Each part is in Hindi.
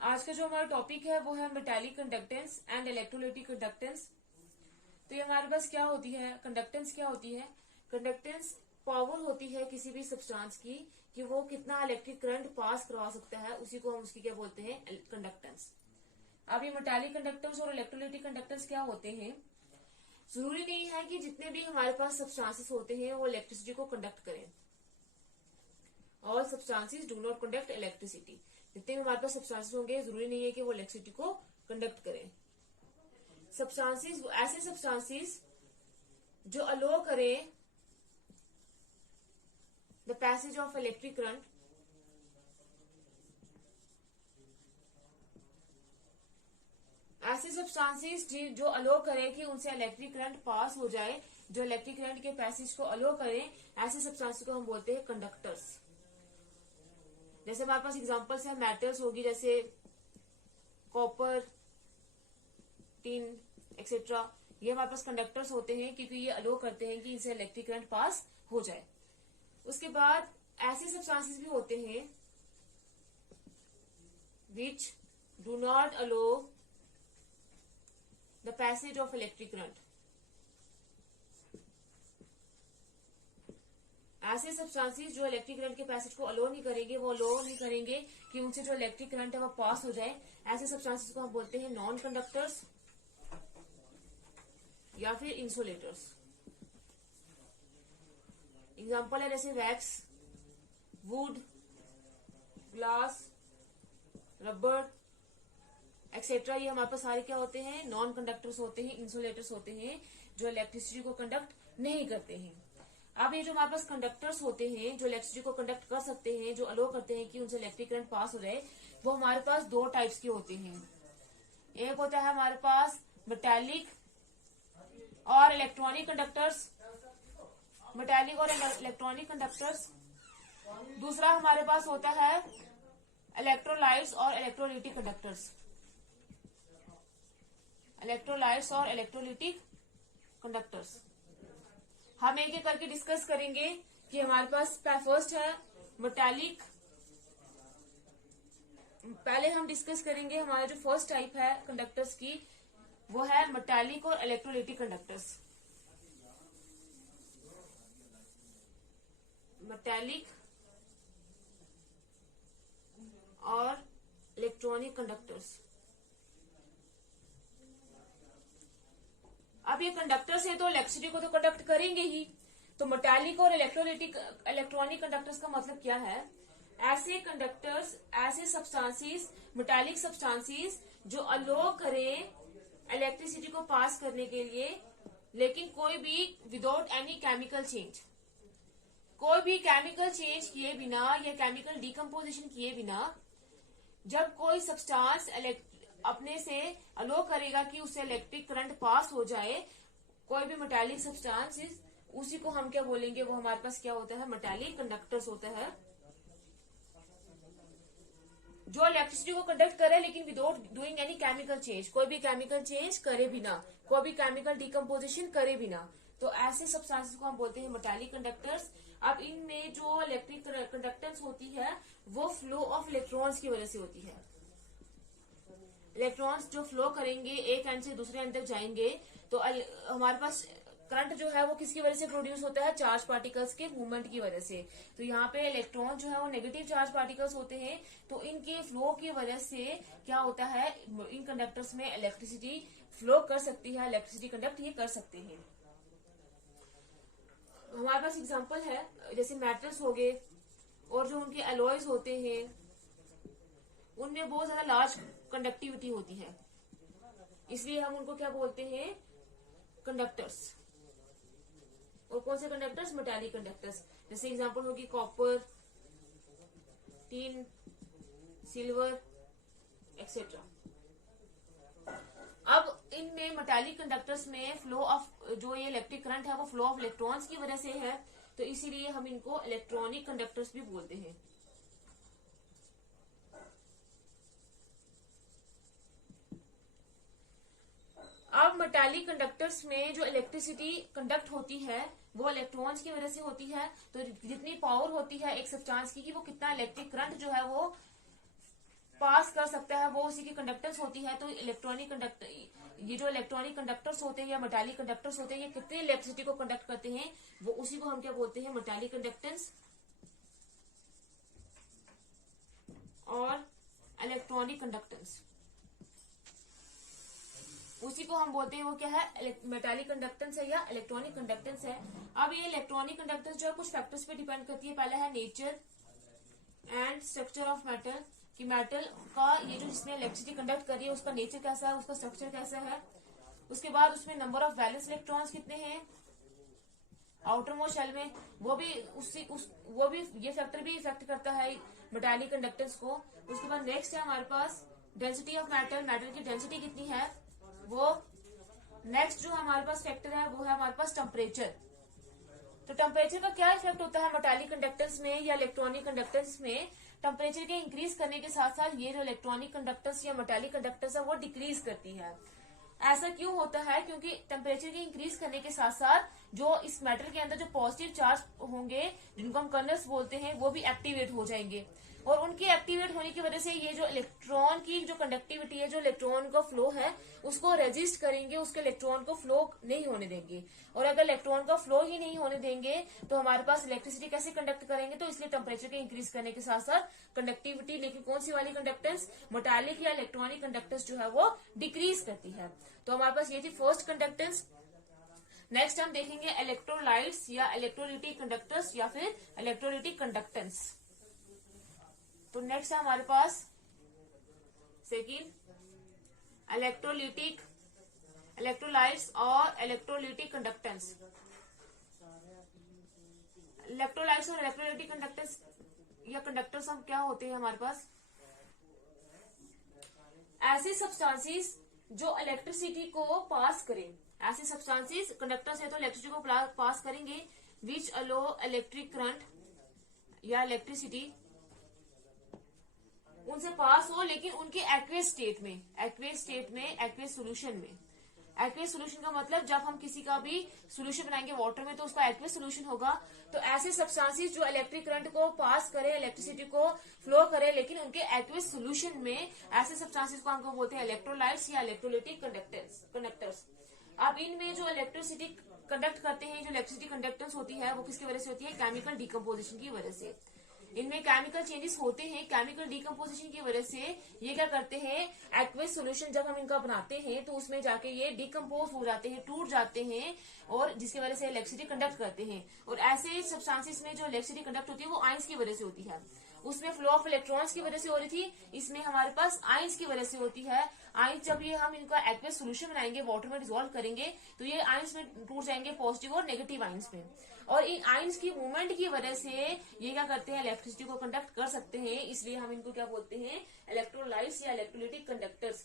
आज का जो हमारा टॉपिक है वो है metallic conductance and electrolytic conductance. तो ये हमारे पास क्या होती है, कंडक्टेंस क्या होती है। कंडक्टेंस पावर होती है किसी भी सब्सटेंस की कि वो कितना इलेक्ट्रिक करंट पास करवा सकता है, उसी को हम उसकी क्या बोलते हैं, कंडक्टेंस। अब ये मेटालिक कंडक्टेंस और इलेक्ट्रोलाइटिक कंडक्टेंस क्या होते हैं। जरूरी नहीं है कि जितने भी हमारे पास सब्सटेंसेस होते हैं वो इलेक्ट्रिसिटी को कंडक्ट करें। All substances do not conduct electricity. जितने भी हमारे पास सब्सटेंसेस होंगे जरूरी नहीं है कि वो इलेक्ट्रिसिटी को कंडक्ट करें। सब्सटेंसेस, ऐसे सब्सटेंसेस जो अलो करें the passage of electric current, ऐसे सब्सटेंसेस जो अलो करें कि उनसे इलेक्ट्रिक करंट पास हो जाए, जो इलेक्ट्रिक करंट के पैसेज को अलो करें, ऐसे सब्सटेंसेस को हम बोलते हैं कंडक्टर्स। जैसे हमारे पास एग्जांपल्स है, मेटल्स होगी जैसे कॉपर, टिन एक्सेट्रा। ये हमारे पास कंडक्टर्स होते हैं क्योंकि ये अलो करते हैं कि इनसे इलेक्ट्रिक करंट पास हो जाए। उसके बाद ऐसे सब्सटेंसेस भी होते हैं which do not aloe the passage of electric current. ऐसे सब्सटेंसेस जो इलेक्ट्रिक करंट के पैसेज को अलो नहीं करेंगे, वो अलो नहीं करेंगे कि उनसे जो इलेक्ट्रिक करंट है वो पास हो जाए, ऐसे सब्सटेंसेस को हम बोलते हैं नॉन कंडक्टर्स या फिर इंसुलेटर्स। एग्जांपल है जैसे wax, would, glass, rubber etcetera. ये हमारे पास सारे क्या होते हैं, नॉन कंडक्टर्स होते हैं, इंसुलेटर्स होते हैं, जो इलेक्ट्रिसिटी को कंडक्ट नहीं करते हैं। अब ये जो हमारे पास कंडक्टर्स होते हैं जो इलेक्ट्रिसिटी को कंडक्ट कर सकते हैं, जो अलो करते हैं कि उनसे इलेक्ट्रिक करंट पास हो जाए, वो हमारे पास दो टाइप्स के होते हैं। एक होता है हमारे पास मेटालिक और इलेक्ट्रॉनिक कंडक्टर्स, मेटालिक और इलेक्ट्रॉनिक कंडक्टर्स। दूसरा हमारे पास होता है इलेक्ट्रोलाइट्स और इलेक्ट्रोलिटिक कंडक्टर्स, इलेक्ट्रोलाइट्स और इलेक्ट्रोलिटिक कंडक्टर्स। हम एक एक करके डिस्कस करेंगे कि हमारे पास फर्स्ट है मेटालिक। पहले हम डिस्कस करेंगे हमारा जो फर्स्ट टाइप है कंडक्टर्स की, वो है मेटालिक और इलेक्ट्रोलिटिक कंडक्टर्स। मेटालिक और इलेक्ट्रॉनिक कंडक्टर्स। अब ये कंडक्टर्स है तो इलेक्ट्रिसिटी को तो कंडक्ट करेंगे ही। तो मेटालिक और इलेक्ट्रॉनिक कंडक्टर्स का मतलब क्या है, ऐसे कंडक्टर्स, ऐसे सब्सटेंसेस, मेटालिक सब्सटेंसेस जो अलो करें इलेक्ट्रिसिटी को पास करने के लिए, लेकिन कोई भी विदाउट एनी केमिकल चेंज, कोई भी केमिकल चेंज किए बिना या केमिकल डिकम्पोजिशन किए बिना, जब कोई सब्सटेंस अपने से अलो करेगा कि उससे इलेक्ट्रिक करंट पास हो जाए, कोई भी मेटालिक सब्सटेंस, उसी को हम क्या बोलेंगे, वो हमारे पास क्या होता है, मेटालिक कंडक्टर्स होता है, जो इलेक्ट्रिसिटी को कंडक्ट करे लेकिन without doing any chemical change, कोई भी केमिकल चेंज करे बिना, कोई भी केमिकल डिकम्पोजिशन करे बिना। तो ऐसे सब्सटेंसेस को हम बोलते हैं मेटालिक कंडक्टर्स। अब इनमें जो इलेक्ट्रिक कंडक्टेंस होती है वो फ्लो ऑफ इलेक्ट्रॉन्स की वजह से होती है। इलेक्ट्रॉन्स जो फ्लो करेंगे एक एंड से दूसरे एंड तक जाएंगे, तो हमारे पास करंट जो है वो किसकी वजह से प्रोड्यूस होता है, चार्ज पार्टिकल्स के मूवमेंट की वजह से। तो यहाँ पे इलेक्ट्रॉन जो है वो नेगेटिव चार्ज पार्टिकल्स होते हैं, तो इनके फ्लो की वजह से क्या होता है, इन कंडक्टर्स में इलेक्ट्रिसिटी फ्लो कर सकती है, इलेक्ट्रिसिटी कंडक्ट ये कर सकते हैं। हमारे पास एग्जांपल है जैसे मेटल्स हो गए, और जो उनके अलॉयज होते हैं उनमें बहुत ज्यादा लार्ज कंडक्टिविटी होती है, इसलिए हम उनको क्या बोलते हैं, कंडक्टर्स। और कौन से कंडक्टर्स, मेटालिक कंडक्टर्स। जैसे एग्जांपल होगी कॉपर, टिन, सिल्वर एक्सेट्रा। अब इनमें मेटालिक कंडक्टर्स में फ्लो ऑफ जो ये इलेक्ट्रिक करंट है वो फ्लो ऑफ इलेक्ट्रॉन्स की वजह से है, तो इसीलिए हम इनको इलेक्ट्रॉनिक कंडक्टर्स भी बोलते हैं। अब मेटालिक कंडक्टर्स में जो इलेक्ट्रिसिटी कंडक्ट होती है वो इलेक्ट्रॉन्स की वजह से होती है। तो जितनी पावर होती है एक सब्सटेंस की कि वो कितना इलेक्ट्रिक करंट जो है वो पास कर सकता है वो उसी की कंडक्टेंस होती है। तो इलेक्ट्रॉनिक कंडक्टर, ये जो इलेक्ट्रॉनिक कंडक्टर्स होते हैं या मेटालिक कंडक्टर्स होते हैं, ये कितनी इलेक्ट्रिसिटी को कंडक्ट करते हैं, वो उसी को हम क्या बोलते हैं, मेटालिक कंडक्टेंस और इलेक्ट्रॉनिक कंडक्टेंस, उसी को हम बोलते हैं वो क्या है, मेटालिक कंडक्टेंस है या इलेक्ट्रॉनिक कंडक्टेंस है। अब ये इलेक्ट्रॉनिक कंडक्टेंस जो है कुछ फैक्टर्स पे डिपेंड करती है। पहला है nature and structure of metal, कि मेटल का ये जो जिसने इलेक्ट्रिसिटी कंडक्ट करी है उसका नेचर कैसा है, उसका स्ट्रक्चर कैसा है। उसके बाद उसमें नंबर ऑफ वैलेंस इलेक्ट्रॉन्स कितने हैं आउटर मोस्ट शेल में, वो भी ये फैक्टर भी इफेक्ट करता है मेटालिक कंडक्टेंस को। उसके बाद नेक्स्ट है हमारे पास डेंसिटी ऑफ मेटल, मेटल की डेंसिटी कितनी है वो। नेक्स्ट जो हमारे पास फैक्टर है वो है हमारे पास टेम्परेचर। तो टेम्परेचर का क्या इफेक्ट होता है मेटालिक कंडक्टेंस में या इलेक्ट्रॉनिक कंडक्टेंस में। टेम्परेचर के इंक्रीज करने के साथ साथ ये जो इलेक्ट्रॉनिक कंडक्टेंस या मेटालिक कंडक्टेंस है वो डिक्रीज करती है। ऐसा क्यों होता है, क्योंकि टेम्परेचर के इंक्रीज करने के साथ साथ जो इस मेटल के अंदर जो पॉजिटिव चार्ज होंगे जिनको हम कर्नल्स बोलते हैं वो भी एक्टिवेट हो जाएंगे, और उनके एक्टिवेट होने की वजह से ये जो इलेक्ट्रॉन की जो कंडक्टिविटी है, जो इलेक्ट्रॉन का फ्लो है उसको रेजिस्ट करेंगे, उसके इलेक्ट्रॉन को फ्लो नहीं होने देंगे। और अगर इलेक्ट्रॉन का फ्लो ही नहीं होने देंगे तो हमारे पास इलेक्ट्रिसिटी कैसे कंडक्ट करेंगे। तो इसलिए टेम्परेचर के इंक्रीज करने के साथ साथ कंडक्टिविटी, लेकिन कौन सी वाली कंडक्टेंस, मेटालिक या इलेक्ट्रॉनिक कंडक्टेंस जो है वो डिक्रीज करती है। तो हमारे पास ये थी फर्स्ट कंडक्टेंस। नेक्स्ट हम देखेंगे इलेक्ट्रोलाइट्स या इलेक्ट्रोलिटिक कंडक्टर्स या फिर इलेक्ट्रोलिटिक कंडक्टेंस। तो नेक्स्ट है हमारे पास सेकंड इलेक्ट्रोलिटिक, इलेक्ट्रोलाइट्स और इलेक्ट्रोलिटिक कंडक्टेंस। इलेक्ट्रोलाइट्स और इलेक्ट्रोलिटिक कंडक्टेंस या कंडक्टर्स हम क्या होते हैं हमारे पास, ऐसे सब्सटेंसेस जो इलेक्ट्रिसिटी को पास करें। ऐसे सब्सटेंसेस कंडक्टर्स है तो इलेक्ट्रिसिटी को पास करेंगे, विच अलो इलेक्ट्रिक करंट या इलेक्ट्रिसिटी उनसे पास हो, लेकिन उनके एक्वेस स्टेट में, एक्वेस सोल्यूशन में। एक्वेस सोल्यूशन का मतलब जब हम किसी का भी सोल्यूशन बनाएंगे वाटर में तो उसका एक्वेस सोल्यूशन होगा। तो ऐसे सब्सटेंसेस जो इलेक्ट्रिक करंट को पास करे, इलेक्ट्रिसिटी को फ्लो करे, लेकिन उनके एक्वेस सोल्यूशन में, ऐसे सब्सटेंसेस को हम बोलते हैं इलेक्ट्रोलाइट्स या इलेक्ट्रोलिटिक कंडक्टर्स। अब इनमें जो इलेक्ट्रिसिटी कंडक्ट करते हैं, जो इलेक्ट्रिसिटी कंडक्टेंस होती है वो किसकी वजह से होती है, केमिकल डिकम्पोजिशन की वजह से। इनमें केमिकल चेंजेस होते हैं, केमिकल डिकम्पोजिशन की वजह से ये क्या करते हैं, एक्वेस सॉल्यूशन जब हम इनका बनाते हैं तो उसमें जाके ये डिकम्पोज हो जाते हैं, टूट जाते हैं, और जिसकी वजह से इलेक्ट्रिसिटी कंडक्ट करते हैं। और ऐसे सब्सटेंसेस में जो इलेक्ट्रिसिटी कंडक्ट होती है वो आयंस की वजह से होती है। उसमें फ्लो ऑफ इलेक्ट्रॉन्स की वजह से हो रही थी, इसमें हमारे पास आयंस की वजह से होती है। आयंस जब ये हम इनका एक्वेस सॉल्यूशन बनाएंगे, वाटर में डिसॉल्व करेंगे तो ये आयंस में टूट जाएंगे, पॉजिटिव और नेगेटिव आयंस में। और इन आयंस की मूवमेंट की वजह से ये क्या करते हैं, इलेक्ट्रिसिटी को कंडक्ट कर सकते हैं, इसलिए हम इनको क्या बोलते हैं, इलेक्ट्रोलाइट्स या इलेक्ट्रोलिटिक कंडक्टर्स।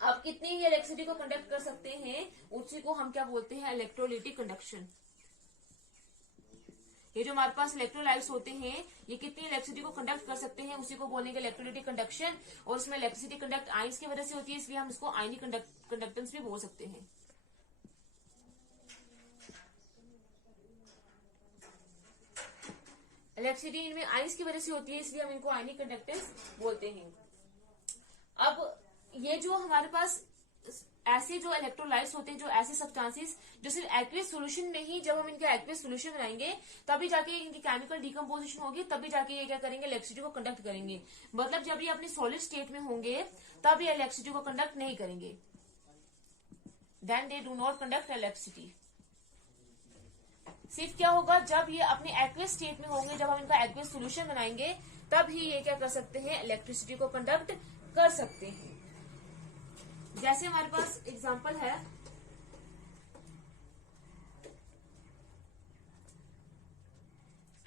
अब कितनी ही इलेक्ट्रिसिटी को कंडक्ट कर सकते हैं उसी को हम क्या बोलते हैं, इलेक्ट्रोलिटिक कंडक्शन। ये जो हमारे पास इलेक्ट्रोलाइट्स होते हैं ये कितनी इलेक्ट्रिसिटी को कंडक्ट कर सकते हैं उसी को बोलेंगे इलेक्ट्रोलिटिक कंडक्शन। और इसमें इलेक्ट्रिसिटी कंडक्ट आयंस की वजह से होती है, इसलिए हम इसको आयनिक कंडक्टेंस भी बोल सकते हैं। इलेक्ट्रिसिटी इनमें आयंस की वजह से होती है, इसलिए हम इनको आयनिक कंडक्टेंस बोलते हैं। अब ये जो हमारे पास ऐसे जो इलेक्ट्रोलाइट्स होते हैं, जो ऐसे सब्सटेंसेस जो सिर्फ एक्वेस सॉल्यूशन में ही, जब हम इनका एक्वेस सॉल्यूशन बनाएंगे तभी जाके इनकी केमिकल डिकम्पोजिशन होगी, तभी जाके ये क्या करेंगे, इलेक्ट्रिसिटी को कंडक्ट करेंगे। मतलब जब ये अपनी सॉलिड स्टेट में होंगे तब ये इलेक्ट्रिसिटी को कंडक्ट नहीं करेंगे, then they do not conduct electricity. सिर्फ क्या होगा, जब ये अपने एक्वेस स्टेट में होंगे, जब हम इनका एक्वेस सॉल्यूशन बनाएंगे तब ही ये क्या कर सकते हैं, इलेक्ट्रिसिटी को कंडक्ट कर सकते हैं। जैसे हमारे पास एग्जांपल है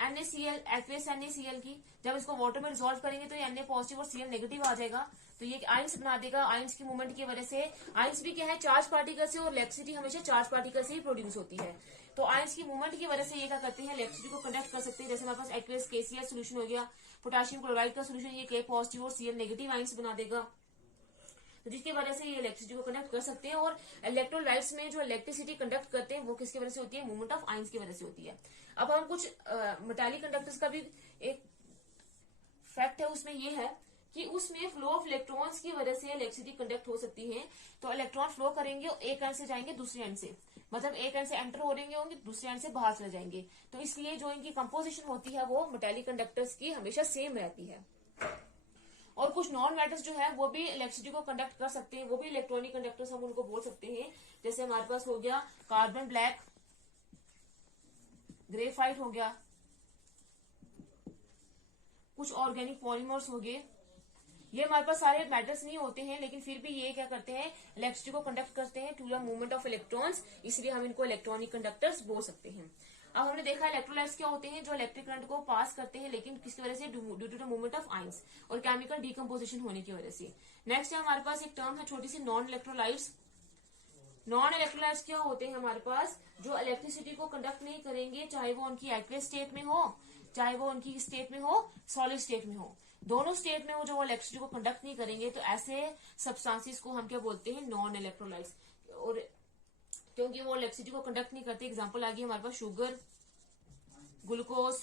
NaCl, एक्वेस NaCl की, जब इसको वाटर में डिसॉल्व करेंगे तो ये Na पॉजिटिव और Cl नेगेटिव आ जाएगा, तो ये आयंस बना देगा। आयंस की मूवमेंट की वजह से, आयंस भी क्या है, चार्ज पार्टिकल से, और इलेक्ट्रिसिटी हमेशा चार्ज पार्टिकल से ही प्रोड्यूस होती है। तो आयंस की मूवमेंट की वजह से ये क्या करते हैं, इलेक्ट्रिसिटी को कंडक्ट कर सकते हैं। जैसे हमारे पास एक्वेस KCl सोल्यूशन हो गया, पोटेशियम क्लोराइड का सोल्यूशन, ये K पॉजिटिव और Cl नेगेटिव आयंस बना देगा, तो जिसकी वजह से ये इलेक्ट्रिसिटी को कंडक्ट कर सकते हैं। और इलेक्ट्रोलाइट्स में जो इलेक्ट्रिसिटी कंडक्ट करते हैं वो किसकी वजह से होती है, मूवमेंट ऑफ आयंस की वजह से होती है। अब हम कुछ मेटालिक कंडक्टर्स का भी एक फैक्ट है, उसमें ये है कि उसमें फ्लो ऑफ इलेक्ट्रॉन्स की वजह से इलेक्ट्रिसिटी कंडक्ट हो सकती है। तो इलेक्ट्रॉन फ्लो करेंगे और एक एंड से जाएंगे दूसरे एंड से, मतलब एक एंड से एंटर हो रहे होंगे, दूसरे एंड से बाहर चले जाएंगे। तो इसलिए जो इनकी कंपोजिशन होती है वो मेटालिक कंडक्टर्स की हमेशा सेम रहती है। और कुछ नॉन मेटल्स जो है वो भी इलेक्ट्रिसिटी को कंडक्ट कर सकते हैं, वो भी इलेक्ट्रॉनिक कंडक्टर्स हम उनको बोल सकते हैं। जैसे हमारे पास हो गया कार्बन ब्लैक, ग्रेफाइट हो गया, कुछ ऑर्गेनिक पॉलीमर्स हो गए। ये हमारे पास सारे मेटल्स नहीं होते हैं, लेकिन फिर भी ये क्या करते हैं, इलेक्ट्रिसिटी को कंडक्ट करते हैं to the movement of electrons, इसलिए हम इनको इलेक्ट्रॉनिक कंडक्टर्स बोल सकते हैं। अब हमने देखा इलेक्ट्रोलाइट्स क्या होते हैं, जो इलेक्ट्रिक करंट को पास करते हैं, लेकिन किसकी वजह से, due to the movement of ions और केमिकल डिकम्पोजिशन होने की वजह से। नेक्स्ट है हमारे पास एक टर्म है छोटी सी, नॉन इलेक्ट्रोलाइट्स। नॉन इलेक्ट्रोलाइट्स क्या होते हैं हमारे पास, जो इलेक्ट्रिसिटी को कंडक्ट नहीं करेंगे, चाहे वो उनकी एक्वियस स्टेट में हो, चाहे वो उनकी स्टेट में हो, सॉलिड स्टेट में हो, दोनों स्टेट में वो जो इलेक्ट्रिसिटी को कंडक्ट नहीं करेंगे, तो ऐसे सब्सटेंसेस को हम क्या बोलते हैं, नॉन इलेक्ट्रोलाइट्स। और क्योंकि वो इलेक्ट्रिसिटी को कंडक्ट नहीं करते, एग्जांपल आ गई हमारे पास शुगर, ग्लूकोज,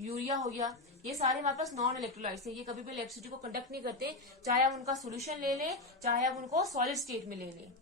यूरिया हो गया, ये सारे हमारे पास नॉन इलेक्ट्रोलाइट्स हैं। ये कभी भी इलेक्ट्रिसिटी को कंडक्ट नहीं करते, चाहे हम उनका सोल्यूशन ले लें, चाहे हम उनको सॉलिड स्टेट में ले लें।